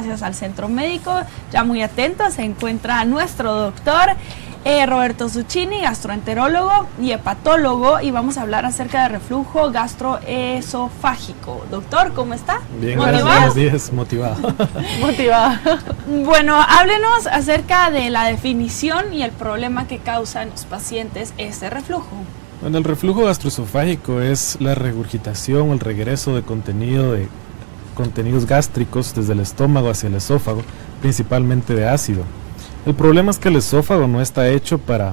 Gracias al centro médico, ya muy atento, se encuentra nuestro doctor Roberto Zucchini, gastroenterólogo y hepatólogo, y vamos a hablar acerca de reflujo gastroesofágico. Doctor, ¿cómo está? Bien, ¿Motivado? buenos días, motivado. Motivado. Bueno, háblenos acerca de la definición y el problema que causa en los pacientes este reflujo. Bueno, el reflujo gastroesofágico es la regurgitación o el regreso de contenidos gástricos desde el estómago hacia el esófago, principalmente de ácido. El problema es que el esófago no está hecho para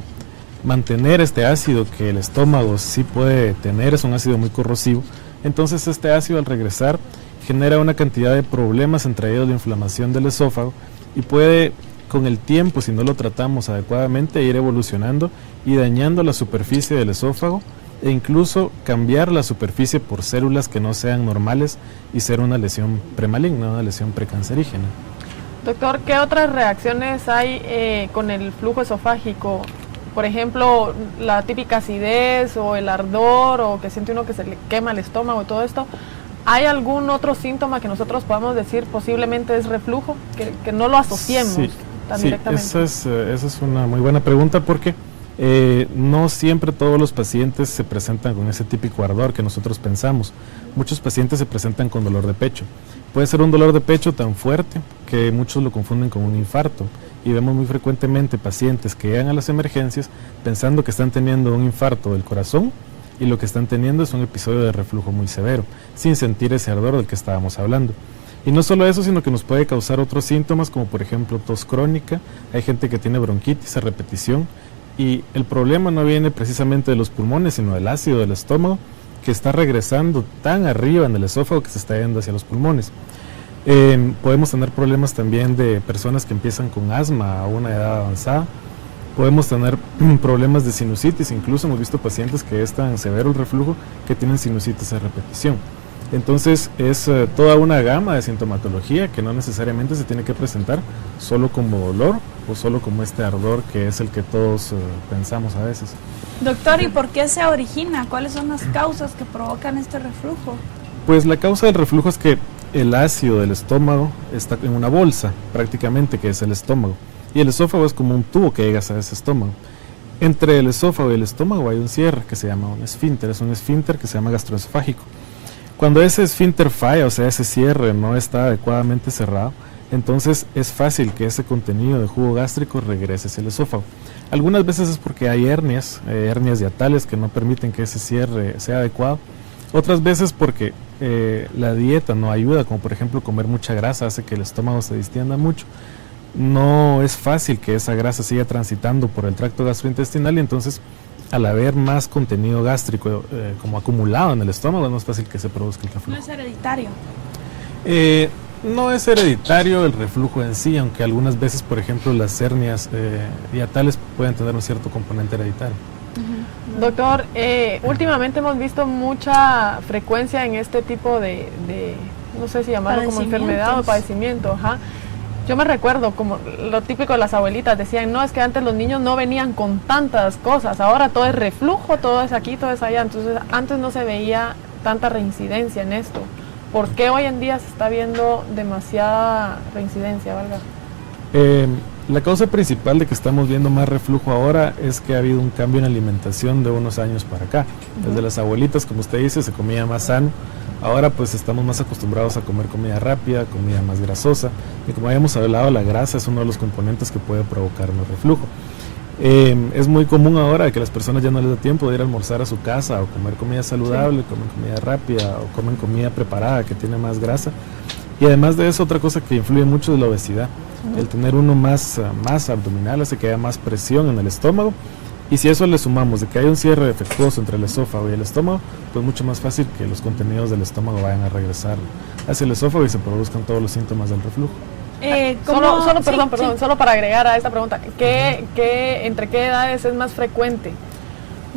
mantener este ácido que el estómago sí puede tener, es un ácido muy corrosivo. Entonces este ácido al regresar genera una cantidad de problemas, entre ellos la inflamación del esófago, y puede con el tiempo, si no lo tratamos adecuadamente, ir evolucionando y dañando la superficie del esófago e incluso cambiar la superficie por células que no sean normales y ser una lesión premaligna, una lesión precancerígena. Doctor, ¿qué otras reacciones hay con el flujo esofágico? Por ejemplo, la típica acidez o el ardor, o que siente uno que se le quema el estómago y todo esto. ¿Hay algún otro síntoma que nosotros podamos decir posiblemente es reflujo, que no lo asociemos tan directamente? Esa es una muy buena pregunta, porque no siempre todos los pacientes se presentan con ese típico ardor que nosotros pensamos. Muchos pacientes se presentan con dolor de pecho. Puede ser un dolor de pecho tan fuerte que muchos lo confunden con un infarto, y vemos muy frecuentemente pacientes que llegan a las emergencias pensando que están teniendo un infarto del corazón, y lo que están teniendo es un episodio de reflujo muy severo, sin sentir ese ardor del que estábamos hablando. Y no solo eso, sino que nos puede causar otros síntomas, como por ejemplo tos crónica. Hay gente que tiene bronquitis a repetición, y el problema no viene precisamente de los pulmones, sino del ácido del estómago, que está regresando tan arriba en el esófago que se está yendo hacia los pulmones. Podemos tener problemas también de personas que empiezan con asma a una edad avanzada. Podemos tener problemas de sinusitis, incluso hemos visto pacientes que es tan severo el reflujo que tienen sinusitis a repetición. Entonces es toda una gama de sintomatología que no necesariamente se tiene que presentar solo como dolor o solo como este ardor que es el que todos pensamos a veces. Doctor, ¿y por qué se origina? ¿Cuáles son las causas que provocan este reflujo? Pues la causa del reflujo es que el ácido del estómago está en una bolsa, prácticamente, que es el estómago. Y el esófago es como un tubo que llega a ese estómago. Entre el esófago y el estómago hay un cierre que se llama un esfínter, es un esfínter que se llama gastroesofágico. Cuando ese esfínter falla, o sea, ese cierre no está adecuadamente cerrado, entonces es fácil que ese contenido de jugo gástrico regrese hacia el esófago. Algunas veces es porque hay hernias hiatales que no permiten que ese cierre sea adecuado. Otras veces porque la dieta no ayuda, como por ejemplo comer mucha grasa hace que el estómago se distienda mucho. No es fácil que esa grasa siga transitando por el tracto gastrointestinal, y entonces al haber más contenido gástrico como acumulado en el estómago, no es fácil que se produzca el reflujo. ¿No es hereditario? No es hereditario el reflujo en sí, aunque algunas veces, por ejemplo, las hernias hiatales pueden tener un cierto componente hereditario. Doctor, últimamente hemos visto mucha frecuencia en este tipo de no sé si llamarlo como enfermedad o padecimiento. Ajá. Yo me recuerdo, como lo típico de las abuelitas, decían, no, es que antes los niños no venían con tantas cosas, ahora todo es reflujo, todo es aquí, todo es allá. Entonces antes no se veía tanta reincidencia en esto. ¿Por qué hoy en día se está viendo demasiada reincidencia, valga? La causa principal de que estamos viendo más reflujo ahora es que ha habido un cambio en la alimentación de unos años para acá. Desde las abuelitas, como usted dice, se comía más sano. Ahora pues estamos más acostumbrados a comer comida rápida, comida más grasosa, y como habíamos hablado, la grasa es uno de los componentes que puede provocar un reflujo. Es muy común ahora que las personas ya no les da tiempo de ir a almorzar a su casa o comer comida saludable, comen comida rápida o comen comida preparada que tiene más grasa. Y además de eso, otra cosa que influye mucho es la obesidad. El tener uno más abdominal hace que haya más presión en el estómago, y si a eso le sumamos de que hay un cierre defectuoso entre el esófago y el estómago, pues mucho más fácil que los contenidos del estómago vayan a regresar hacia el esófago y se produzcan todos los síntomas del reflujo. Solo para agregar a esta pregunta, ¿entre qué edades es más frecuente?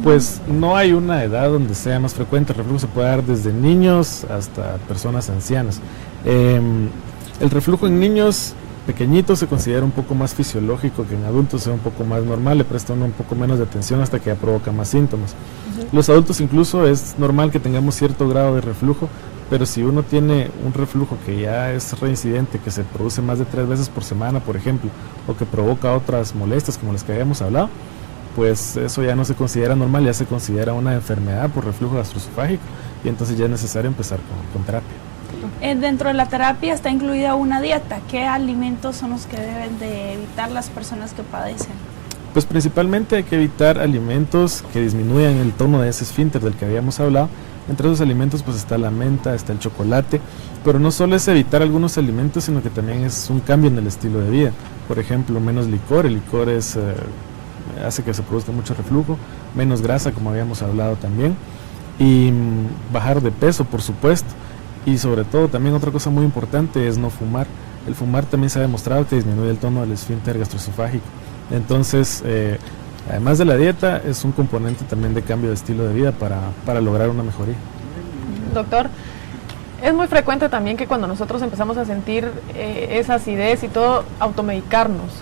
Pues no hay una edad donde sea más frecuente. El reflujo se puede dar desde niños hasta personas ancianas. El reflujo en niños pequeñitos se considera un poco más fisiológico, que en adultos sea un poco más normal, le presta uno un poco menos de atención hasta que ya provoca más síntomas. Los adultos incluso es normal que tengamos cierto grado de reflujo, pero si uno tiene un reflujo que ya es reincidente, que se produce más de 3 veces por semana, por ejemplo, o que provoca otras molestias como las que habíamos hablado, pues eso ya no se considera normal, ya se considera una enfermedad por reflujo gastroesofágico, y entonces ya es necesario empezar con terapia. Dentro de la terapia está incluida una dieta. ¿Qué alimentos son los que deben de evitar las personas que padecen? Pues principalmente hay que evitar alimentos que disminuyan el tono de ese esfínter del que habíamos hablado. Entre esos alimentos pues está la menta, está el chocolate, pero no solo es evitar algunos alimentos, sino que también es un cambio en el estilo de vida. Por ejemplo, menos licor, el licor hace que se produzca mucho reflujo, menos grasa como habíamos hablado también, y bajar de peso por supuesto, y sobre todo también otra cosa muy importante es no fumar. El fumar también se ha demostrado que disminuye el tono del esfínter gastroesofágico. Entonces, además de la dieta, es un componente también de cambio de estilo de vida para lograr una mejoría. Doctor, es muy frecuente también que cuando nosotros empezamos a sentir esa acidez y todo, automedicarnos.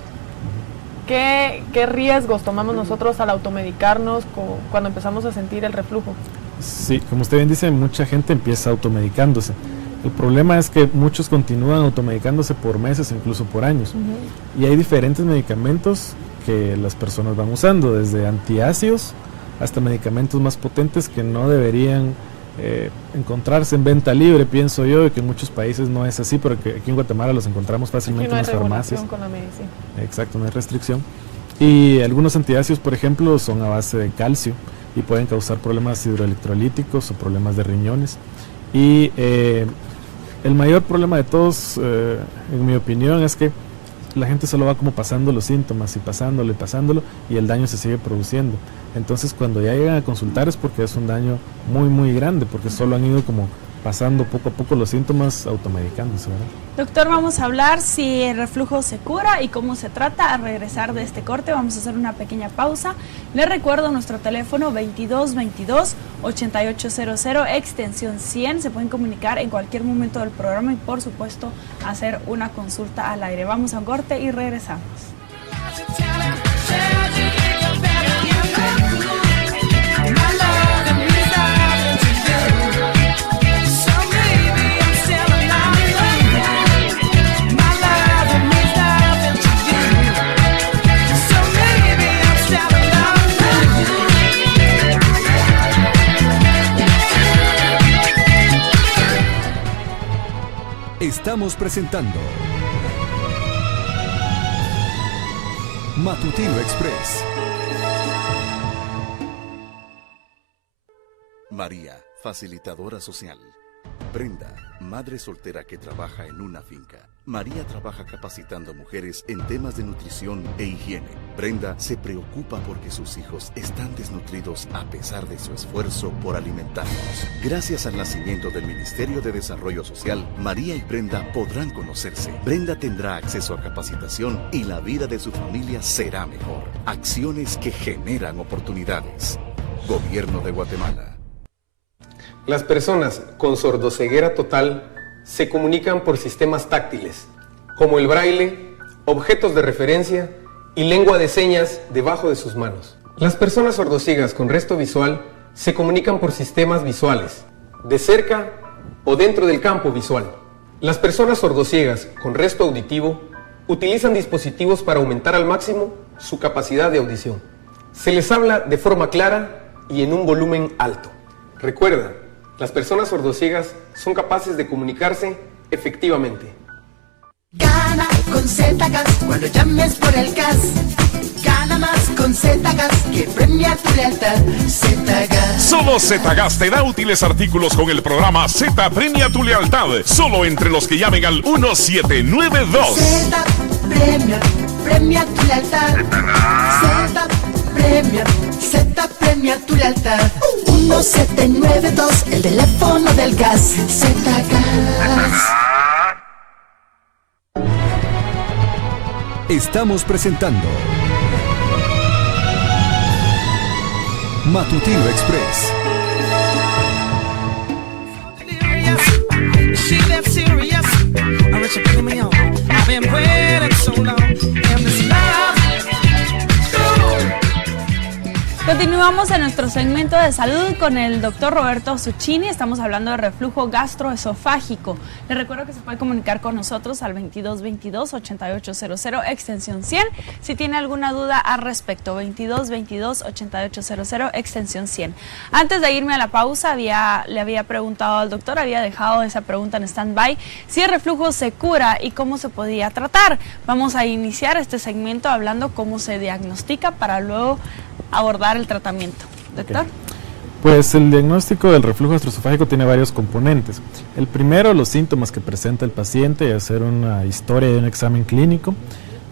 ¿Qué riesgos tomamos nosotros al automedicarnos cuando empezamos a sentir el reflujo? Sí, como usted bien dice, mucha gente empieza automedicándose. El problema es que muchos continúan automedicándose por meses, incluso por años. Y hay diferentes medicamentos que las personas van usando, desde antiácidos hasta medicamentos más potentes que no deberían encontrarse en venta libre, pienso yo, y que en muchos países no es así, pero que aquí en Guatemala los encontramos fácilmente en las farmacias. Con la medicina. Exacto, no hay restricción. Y algunos antiácidos, por ejemplo, son a base de calcio y pueden causar problemas hidroelectrolíticos o problemas de riñones. Y el mayor problema de todos, en mi opinión, es que la gente solo va como pasando los síntomas y pasándolo y el daño se sigue produciendo. Entonces cuando ya llegan a consultar es porque es un daño muy muy grande, porque solo han ido como pasando poco a poco los síntomas automedicándose, ¿verdad? Doctor, vamos a hablar si el reflujo se cura y cómo se trata. Al regresar de este corte vamos a hacer una pequeña pausa. Les recuerdo nuestro teléfono 2222-8800, extensión 100. Se pueden comunicar en cualquier momento del programa y por supuesto hacer una consulta al aire. Vamos a un corte y regresamos. Estamos presentando Matutino Express. María, facilitadora social. Brenda, madre soltera que trabaja en una finca. María trabaja capacitando mujeres en temas de nutrición e higiene. Brenda se preocupa porque sus hijos están desnutridos a pesar de su esfuerzo por alimentarlos. Gracias al nacimiento del Ministerio de Desarrollo Social, María y Brenda podrán conocerse. Brenda tendrá acceso a capacitación y la vida de su familia será mejor. Acciones que generan oportunidades. Gobierno de Guatemala. Las personas con sordoceguera total se comunican por sistemas táctiles, como el braille, objetos de referencia y lengua de señas debajo de sus manos. Las personas sordociegas con resto visual se comunican por sistemas visuales, de cerca o dentro del campo visual. Las personas sordociegas con resto auditivo utilizan dispositivos para aumentar al máximo su capacidad de audición. Se les habla de forma clara y en un volumen alto. Recuerda, las personas sordociegas son capaces de comunicarse efectivamente. Gana con Z-Gas cuando llames por el gas. Gana más con Z-Gas que premia tu lealtad. Z-Gas. Solo Z-Gas te da útiles artículos con el programa Z Premia tu Lealtad. Solo entre los que llamen al 1792. Z premia tu lealtad. Z premia tu lealtad. 1792, el teléfono del gas. Z-Gas. Estamos presentando Matutino Express. Continuamos en nuestro segmento de salud con el doctor Roberto Zucchini. Estamos hablando de reflujo gastroesofágico. Les recuerdo que se puede comunicar con nosotros al 2222-8800, extensión 100. Si tiene alguna duda al respecto, 2222-8800, extensión 100. Antes de irme a la pausa, le había preguntado al doctor, había dejado esa pregunta en stand-by, si el reflujo se cura y cómo se podía tratar. Vamos a iniciar este segmento hablando cómo se diagnostica para luego abordar el tratamiento. Doctor. Okay. Pues el diagnóstico del reflujo gastroesofágico tiene varios componentes. El primero, los síntomas que presenta el paciente, hacer una historia y un examen clínico.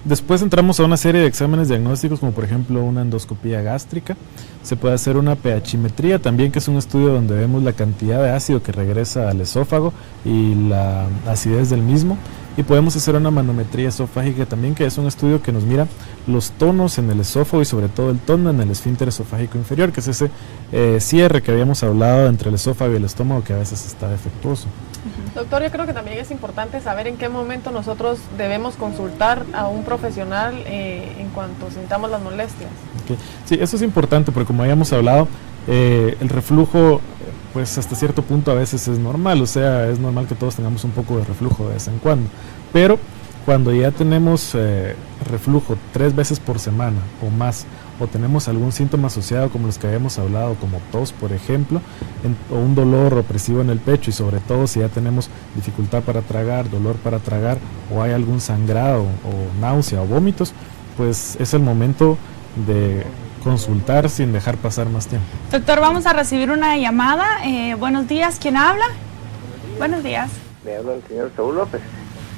Después entramos a una serie de exámenes diagnósticos, como por ejemplo una endoscopía gástrica. Se puede hacer una pHimetría también, que es un estudio donde vemos la cantidad de ácido que regresa al esófago y la acidez del mismo. Y podemos hacer una manometría esofágica también, que es un estudio que nos mira los tonos en el esófago y sobre todo el tono en el esfínter esofágico inferior, que es ese cierre que habíamos hablado entre el esófago y el estómago, que a veces está defectuoso. Doctor, yo creo que también es importante saber en qué momento nosotros debemos consultar a un profesional en cuanto sintamos las molestias. Okay. Sí, eso es importante porque, como habíamos hablado, el reflujo pues hasta cierto punto a veces es normal, o sea, es normal que todos tengamos un poco de reflujo de vez en cuando, pero cuando ya tenemos reflujo 3 veces por semana o más, o tenemos algún síntoma asociado como los que habíamos hablado, como tos, por ejemplo, o un dolor opresivo en el pecho, y sobre todo si ya tenemos dificultad para tragar, dolor para tragar, o hay algún sangrado o náusea o vómitos, pues es el momento de consultar sin dejar pasar más tiempo. Doctor, vamos a recibir una llamada. Buenos días, ¿quién habla? Buenos días. Le habla el señor Saúl López.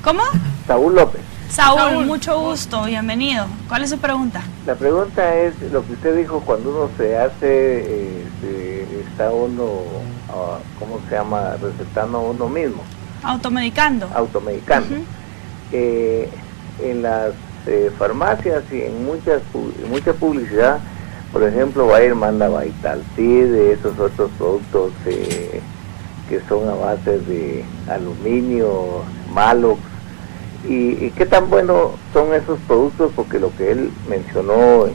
¿Cómo? Saúl López. Saúl, mucho gusto, bienvenido. ¿Cuál es su pregunta? La pregunta es lo que usted dijo, cuando uno se hace, está uno, ¿cómo se llama? Recetando a uno mismo. Automedicando. Automedicando. En las farmacias y en mucha publicidad, por ejemplo, va a ir manda Vitalcid, esos otros productos que son a base de aluminio, Malox, y qué tan buenos son esos productos, porque lo que él mencionó en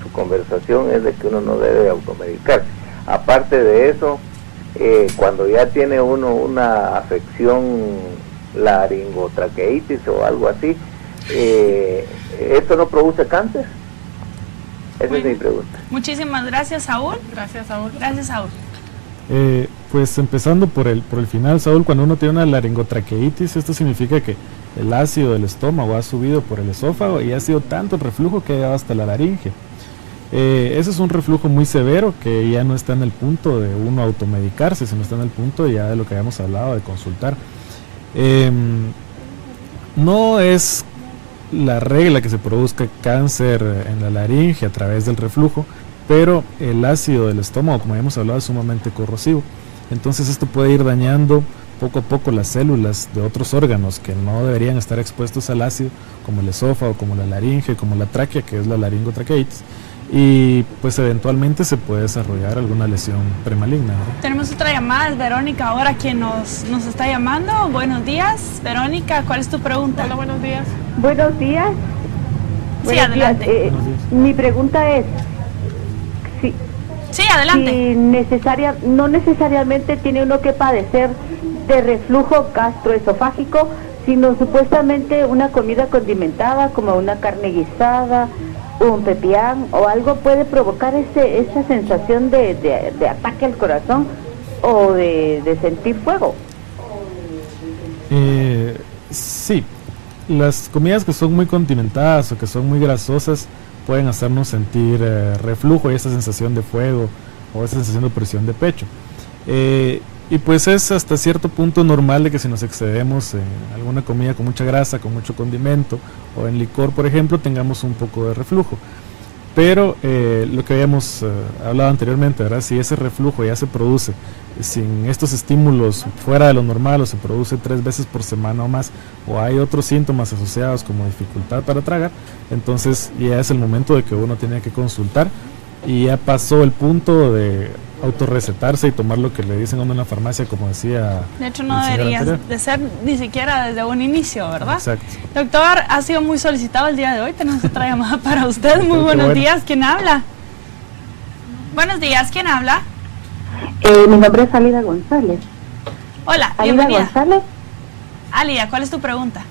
su conversación es de que uno no debe automedicarse. Aparte de eso, cuando ya tiene uno una afección laringotraqueitis o algo así, ¿esto no produce cáncer? Esa es mi pregunta. Muchísimas gracias, Saúl. Gracias, Saúl. Gracias, Saúl. Pues empezando por el final, Saúl, cuando uno tiene una laringotraqueitis, esto significa que el ácido del estómago ha subido por el esófago y ha sido tanto el reflujo que ha llegado hasta la laringe. Ese es un reflujo muy severo que ya no está en el punto de uno automedicarse, sino está en el punto ya de lo que habíamos hablado, de consultar. No es la regla que se produzca cáncer en la laringe a través del reflujo, pero el ácido del estómago, como habíamos hablado, es sumamente corrosivo. Entonces esto puede ir dañando poco a poco las células de otros órganos que no deberían estar expuestos al ácido, como el esófago, como la laringe, como la tráquea, que es la laringotraqueitis, y pues eventualmente se puede desarrollar alguna lesión premaligna, ¿no? Tenemos otra llamada, es Verónica ahora quien nos está llamando. Buenos días, Verónica, ¿cuál es tu pregunta? Hola, buenos días. Buenos días. Sí, Buenos adelante. días. Mi pregunta es, sí, adelante. Si no necesariamente tiene uno que padecer de reflujo gastroesofágico, sino supuestamente una comida condimentada como una carne guisada, un pepián o algo puede provocar esa sensación de ataque al corazón o de sentir fuego. Sí, las comidas que son muy condimentadas o que son muy grasosas pueden hacernos sentir reflujo y esa sensación de fuego o esa sensación de opresión de pecho. Y pues es hasta cierto punto normal de que si nos excedemos en alguna comida con mucha grasa, con mucho condimento o en licor, por ejemplo, tengamos un poco de reflujo. Pero lo que habíamos hablado anteriormente, ¿verdad? Si ese reflujo ya se produce sin estos estímulos fuera de lo normal, o se produce 3 veces por semana o más, o hay otros síntomas asociados como dificultad para tragar, entonces ya es el momento de que uno tiene que consultar y ya pasó el punto de autorrecetarse y tomar lo que le dicen a uno en la farmacia, como decía. De hecho, no debería de ser ni siquiera desde un inicio, ¿verdad? Exacto. Doctor, ha sido muy solicitado el día de hoy. Tenemos otra llamada para usted. Muy buenos días. ¿Quién habla? Buenos días, ¿quién habla? Mi nombre es Alida González. Hola, Alida bienvenida. González. Alida, ¿cuál es tu pregunta?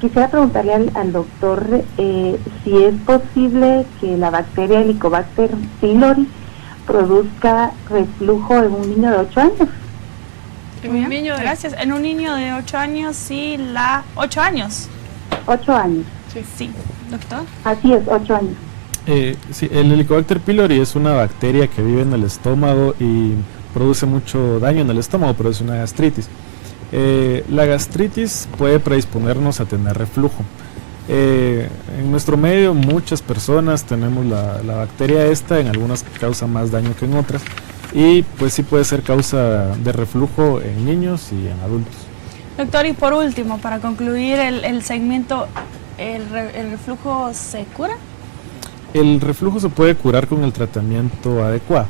Quisiera preguntarle al doctor si es posible que la bacteria Helicobacter pylori produzca reflujo en un niño de 8 años. En un niño de... Gracias. En un niño de 8 años, sí, 8 años. 8 años. Sí, doctor. Así es, 8 años. Sí, el Helicobacter pylori es una bacteria que vive en el estómago y produce mucho daño en el estómago, produce una gastritis. La gastritis puede predisponernos a tener reflujo. En nuestro medio muchas personas tenemos la bacteria esta, en algunas causa más daño que en otras, y pues sí puede ser causa de reflujo en niños y en adultos. Doctor, y por último, para concluir el segmento, ¿el reflujo se cura? El reflujo se puede curar con el tratamiento adecuado.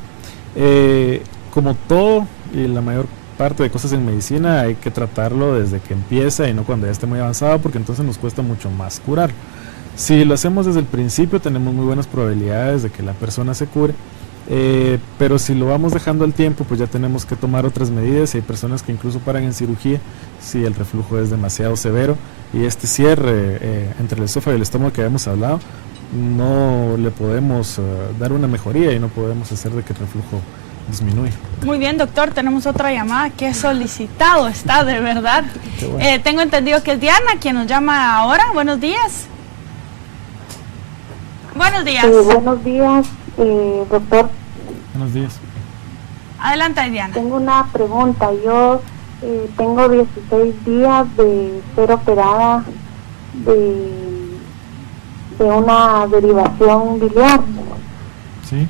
Como todo y la mayor parte de cosas en medicina, hay que tratarlo desde que empieza y no cuando ya esté muy avanzado, porque entonces nos cuesta mucho más curar. Si lo hacemos desde el principio, tenemos muy buenas probabilidades de que la persona se cure, pero si lo vamos dejando al tiempo, pues ya tenemos que tomar otras medidas, y hay personas que incluso paran en cirugía si el reflujo es demasiado severo, y este cierre entre el esófago y el estómago que habíamos hablado, no le podemos dar una mejoría y no podemos hacer de que el reflujo disminuye. Muy bien, doctor, tenemos otra llamada. Qué solicitado está, de verdad. Bueno. Tengo entendido que es Diana quien nos llama ahora. Buenos días. Buenos días. Buenos días, doctor. Buenos días. Adelante, Diana. Tengo una pregunta. Yo tengo 16 días de ser operada de una derivación biliar. Sí.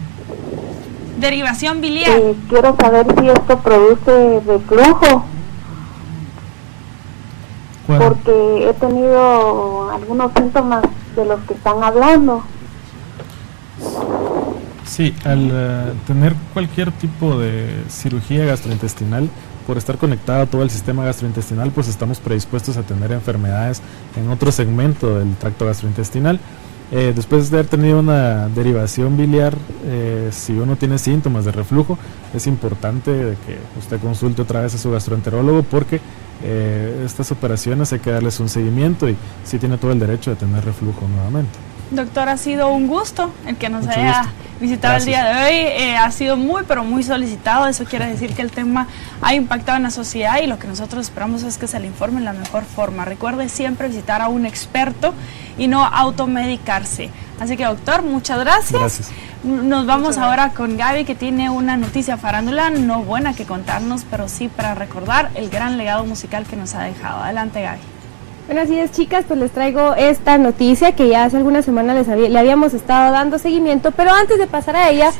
Derivación biliar. Quiero saber si esto produce reflujo. ¿Cuál? Porque he tenido algunos síntomas de los que están hablando. Sí, al tener cualquier tipo de cirugía gastrointestinal, por estar conectado a todo el sistema gastrointestinal, pues estamos predispuestos a tener enfermedades en otro segmento del tracto gastrointestinal. Después de haber tenido una derivación biliar, si uno tiene síntomas de reflujo, es importante de que usted consulte otra vez a su gastroenterólogo, porque estas operaciones hay que darles un seguimiento y sí tiene todo el derecho de tener reflujo nuevamente. Doctor, ha sido un gusto el que nos haya visitado. Gracias. El día de hoy. Ha sido muy, pero muy solicitado. Eso quiere decir que el tema ha impactado en la sociedad, y lo que nosotros esperamos es que se le informe en la mejor forma. Recuerde siempre visitar a un experto y no automedicarse. Así que, doctor, muchas gracias. Gracias. Nos vamos ahora con Gaby, que tiene una noticia farándula, no buena que contarnos, pero sí para recordar el gran legado musical que nos ha dejado. Adelante, Gaby. Buenos días, chicas, pues les traigo esta noticia que ya hace algunas semanas le habíamos estado dando seguimiento, pero antes de pasar a ella,